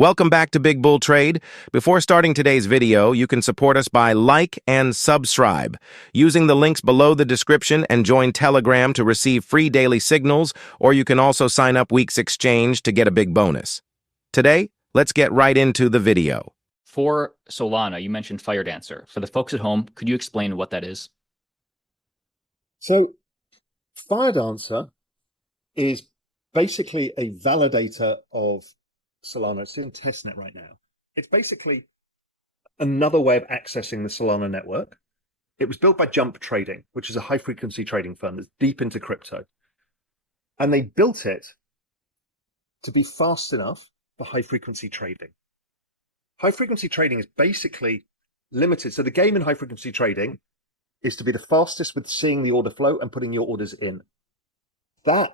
Welcome back to Big Bull Trade. Before starting today's video, you can support us by like and subscribe, using the links below the description and join Telegram to receive free daily signals, or you can also sign up Week's Exchange to get a big bonus. Today, let's get right into the video. For Solana, you mentioned Fire Dancer. For the folks at home, could you explain what that is? So, Fire Dancer is basically a validator of Solana. It's in testnet right now. It's basically another way of accessing the Solana network. It was built by Jump Trading, which is a high-frequency trading firm that's deep into crypto. And they built it to be fast enough for high-frequency trading. High-frequency trading is basically limited. So the game in high-frequency trading is to be the fastest with seeing the order flow and putting your orders in. That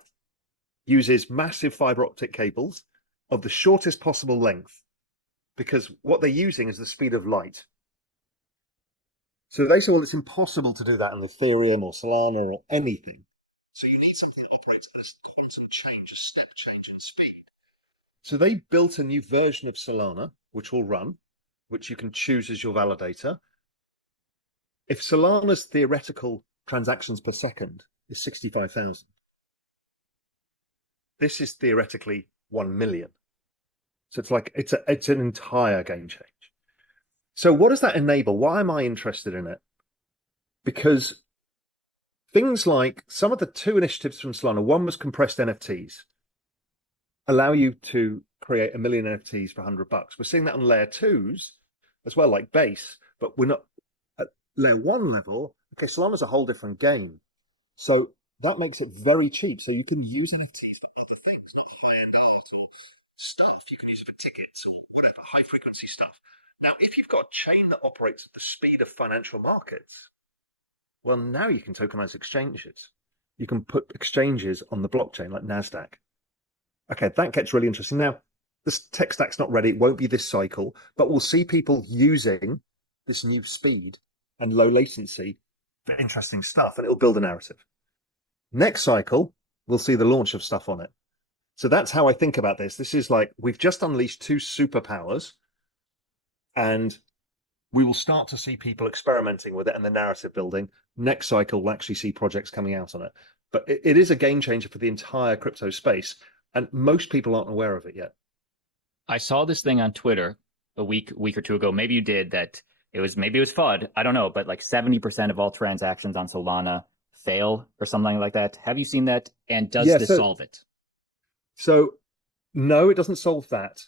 uses massive fiber optic cables of the shortest possible length, because what they're using is the speed of light. So they say, well, it's impossible to do that in Ethereum or Solana or anything. So you need something that operates at this quantum change, a step change in speed. So they built a new version of Solana, which will run, which you can choose as your validator. If Solana's theoretical transactions per second is 65,000, this is theoretically 1 million. So it's an entire game change. So what does that enable? Why am I interested in it? Because things like some of the two initiatives from Solana, one was compressed NFTs, allow you to create 1 million NFTs for $100. We're seeing that on layer 2s as well, like Base, but we're not at layer 1 level. Okay, Solana's a whole different game. So that makes it very cheap. So you can use NFTs for other things, not high-end art or stuff. You can use it for tickets or whatever, high-frequency stuff. Now, if you've got a chain that operates at the speed of financial markets, well, now you can tokenize exchanges. You can put exchanges on the blockchain like NASDAQ. Okay, that gets really interesting. Now, this tech stack's not ready. It won't be this cycle, but we'll see people using this new speed and low latency for interesting stuff, and it'll build a narrative. Next cycle, we'll see the launch of stuff on it. So that's how I think about this. This is like, we've just unleashed two superpowers, and we will start to see people experimenting with it and the narrative building. Next cycle, we'll actually see projects coming out on it. But it is a game changer for the entire crypto space, and most people aren't aware of it yet. I saw this thing on Twitter a week or two ago. Maybe you did that. Maybe it was FUD. I don't know, but like 70% of all transactions on Solana fail or something like that. Have you seen that? And does this solve it? So no, it doesn't solve that.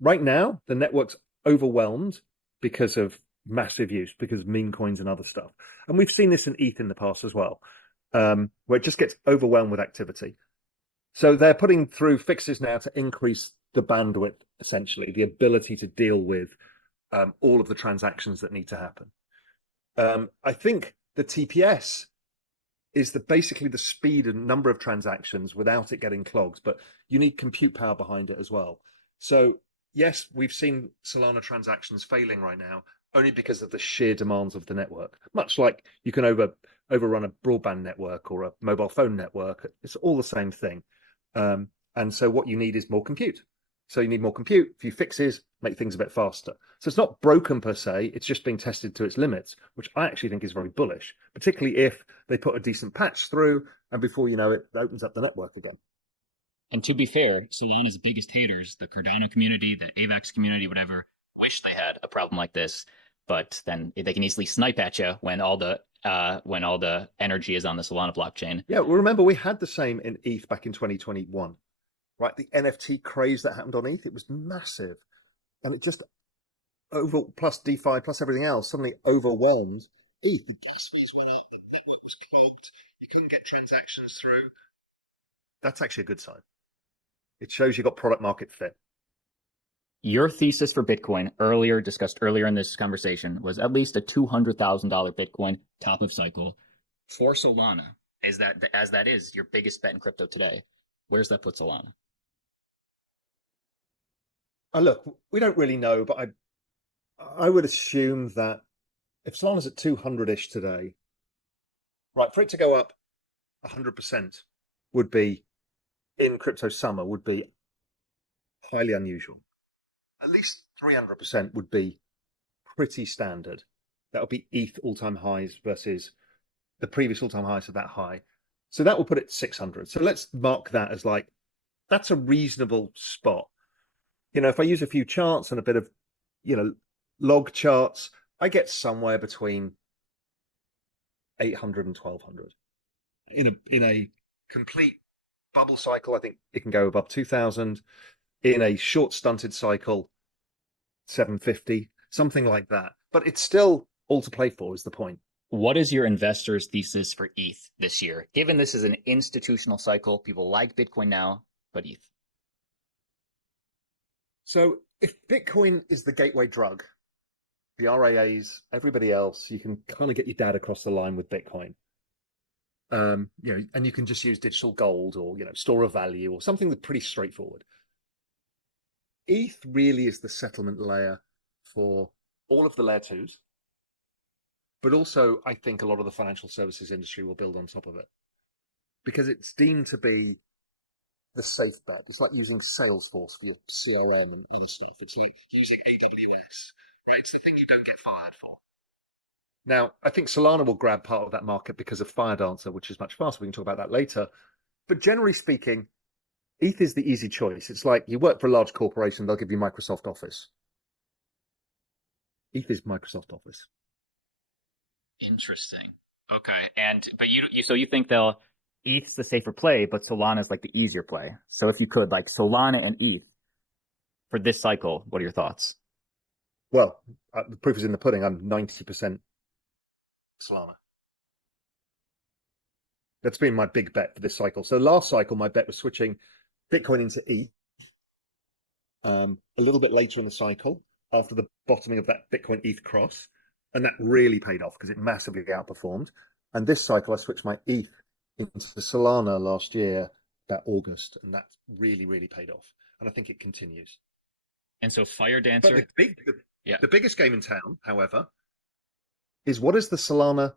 Right now, the network's overwhelmed because of massive use, because of meme coins and other stuff. And we've seen this in ETH in the past as well, where it just gets overwhelmed with activity. So they're putting through fixes now to increase the bandwidth, essentially, the ability to deal with all of the transactions that need to happen. I think the TPS is basically the speed and number of transactions without it getting clogged, but you need compute power behind it as well. So yes, we've seen Solana transactions failing right now, only because of the sheer demands of the network. Much like you can overrun a broadband network or a mobile phone network. It's all the same thing. And so what you need is more compute. So you need more compute, a few fixes, make things a bit faster. So it's not broken per se, it's just being tested to its limits, which I actually think is very bullish, particularly if they put a decent patch through and before you know it, it opens up the network again. And to be fair, Solana's biggest haters, the Cardano community, the AVAX community, whatever, wish they had a problem like this, but then they can easily snipe at you when all the energy is on the Solana blockchain. Yeah, well, remember we had the same in ETH back in 2021. Right, the NFT craze that happened on ETH, it was massive. And it just, plus DeFi, plus everything else, suddenly overwhelmed ETH. The gas fees went up, the network was clogged, you couldn't get transactions through. That's actually a good sign. It shows you got product market fit. Your thesis for Bitcoin, discussed earlier in this conversation, was at least a $200,000 Bitcoin top of cycle. For Solana, as that is your biggest bet in crypto today, where's that put Solana? Look, we don't really know, but I would assume that if Solana's at 200-ish today, right, for it to go up 100% would be, in crypto summer, would be highly unusual. at least 300% would be pretty standard. That would be ETH all-time highs versus the previous all-time highs of that high. So that will put it 600. So let's mark that as like, that's a reasonable spot. If I use a few charts and a bit of, log charts, I get somewhere between 800 and 1200. In a complete bubble cycle, I think it can go above 2000. In a short stunted cycle, 750, something like that. But it's still all to play for, is the point. What is your investor's thesis for ETH this year? Given this is an institutional cycle, people like Bitcoin now, but ETH. So if Bitcoin is the gateway drug, the RAAs, everybody else, you can kind of get your dad across the line with Bitcoin. And you can just use digital gold or, store of value or something that's pretty straightforward. ETH really is the settlement layer for all of the layer twos, but also I think a lot of the financial services industry will build on top of it because it's deemed to be the safe bet. It's like using Salesforce for your CRM and other stuff. It's like using AWS, right? It's the thing you don't get fired for. Now, I think Solana will grab part of that market because of Firedancer, which is much faster. We can talk about that later. But generally speaking, ETH is the easy choice. It's like you work for a large corporation, they'll give you Microsoft Office. ETH is Microsoft Office. Interesting. Okay. But you think ETH's the safer play, but Solana's like the easier play. So if you could, like Solana and ETH for this cycle, what are your thoughts? Well, the proof is in the pudding. I'm 90% Solana. That's been my big bet for this cycle. So last cycle, my bet was switching Bitcoin into ETH a little bit later in the cycle after the bottoming of that Bitcoin ETH cross. And that really paid off because it massively outperformed. And this cycle, I switched my ETH into Solana last year, about August. And that really, really paid off. And I think it continues. And so Firedancer. But the biggest game in town, however, is what is the Solana